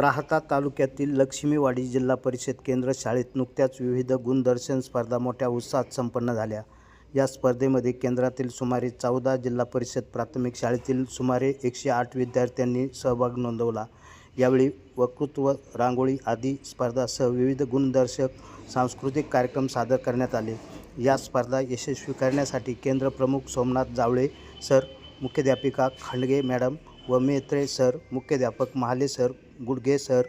राहता तालुक्यातील लक्ष्मीवाडी जिल्हा परिषद केंद्र शाळेत नुकत्याच विविध गुणदर्शन स्पर्धा मोठ्या उत्साहात संपन्न झाल्या. या स्पर्धेमध्ये केंद्रातील सुमारे चौदा जिल्हा परिषद प्राथमिक शाळेतील सुमारे एकशे आठ विद्यार्थ्यांनी सहभाग नोंदवला. यावेळी वक्तृत्व रांगोळी आदी स्पर्धासह विविध गुणदर्शक सांस्कृतिक कार्यक्रम सादर करण्यात आले. या स्पर्धा यशस्वी करण्यासाठी केंद्र प्रमुख सोमनाथ जावळे सर मुख्याध्यापिका खांडगे मॅडम व मेत्रे सर मुख्याध्यापक Mahale sir Gudge sir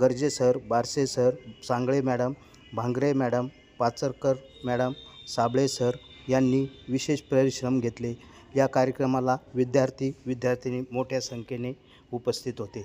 Garje sir Barse sir Sangle madam Bhangre madam Pacharkar madam Sable sir यांनी विशेष परिश्रम घेतले. या कार्यक्रमाला विद्यार्थी विद्यार्थिनी मोठ्या संख्येने उपस्थित होते.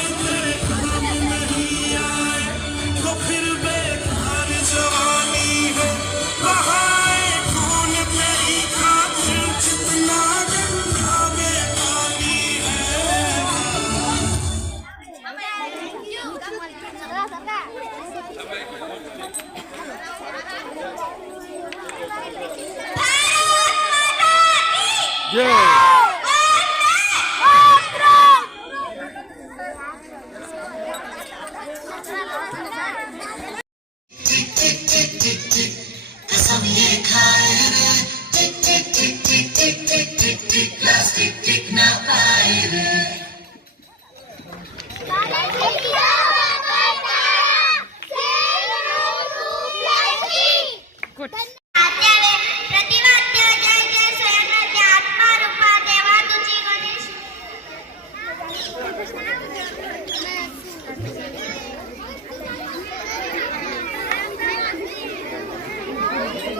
open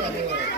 Yeah.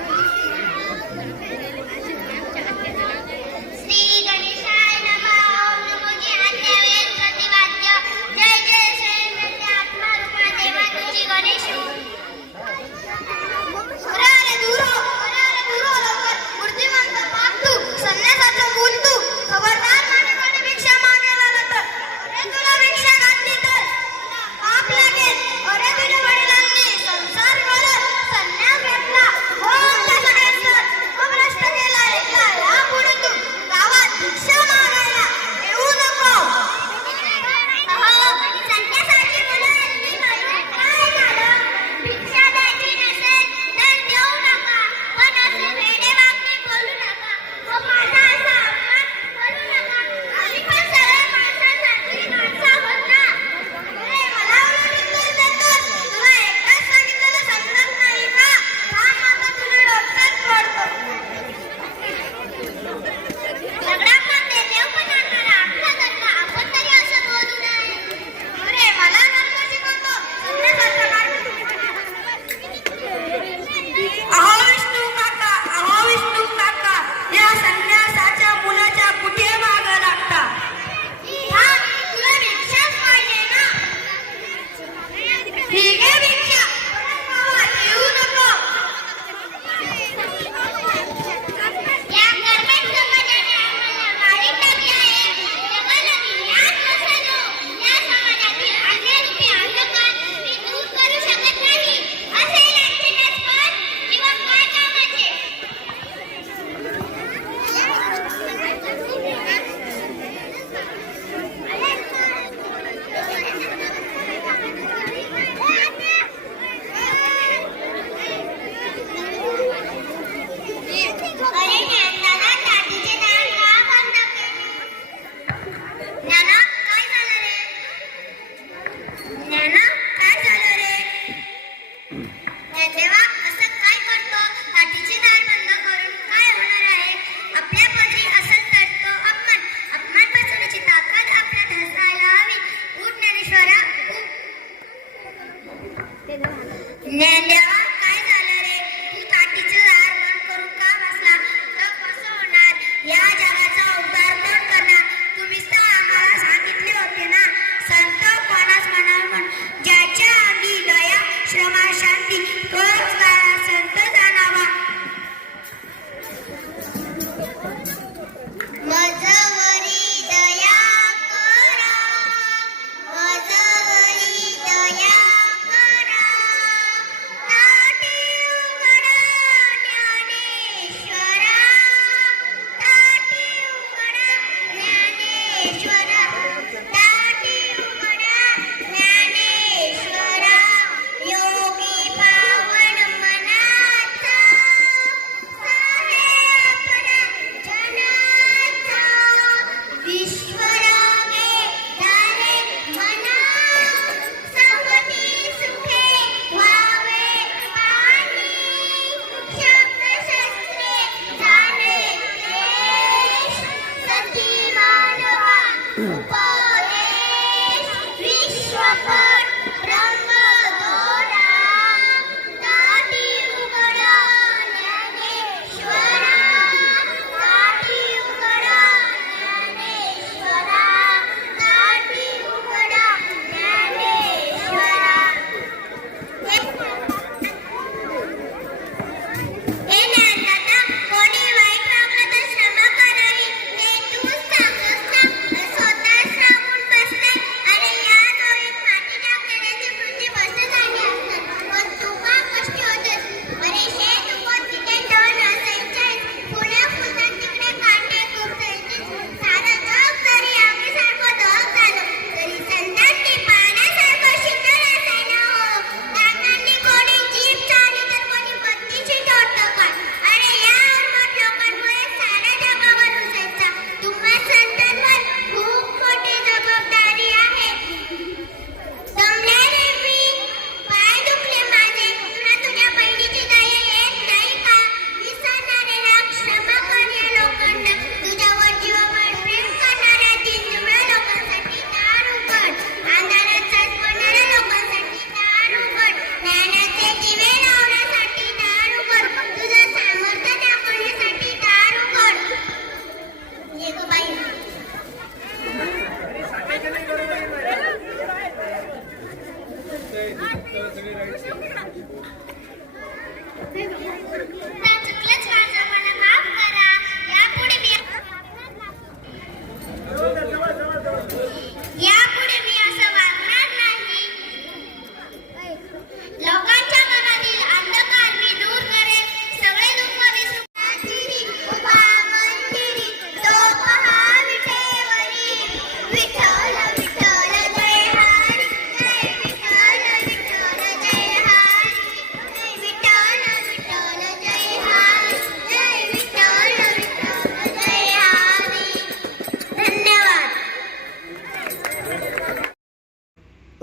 Nana.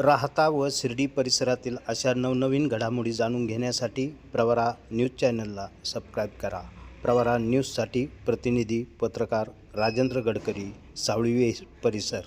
राहता व शिर्डी परिसरातील अशा नवनवीन घडामोडी जाणून घेण्यासाठी प्रवरा न्यूज चॅनलला सबस्क्राईब करा. प्रवरा न्यूजसाठी प्रतिनिधी पत्रकार राजेंद्र गडकरी सावळी परिसर.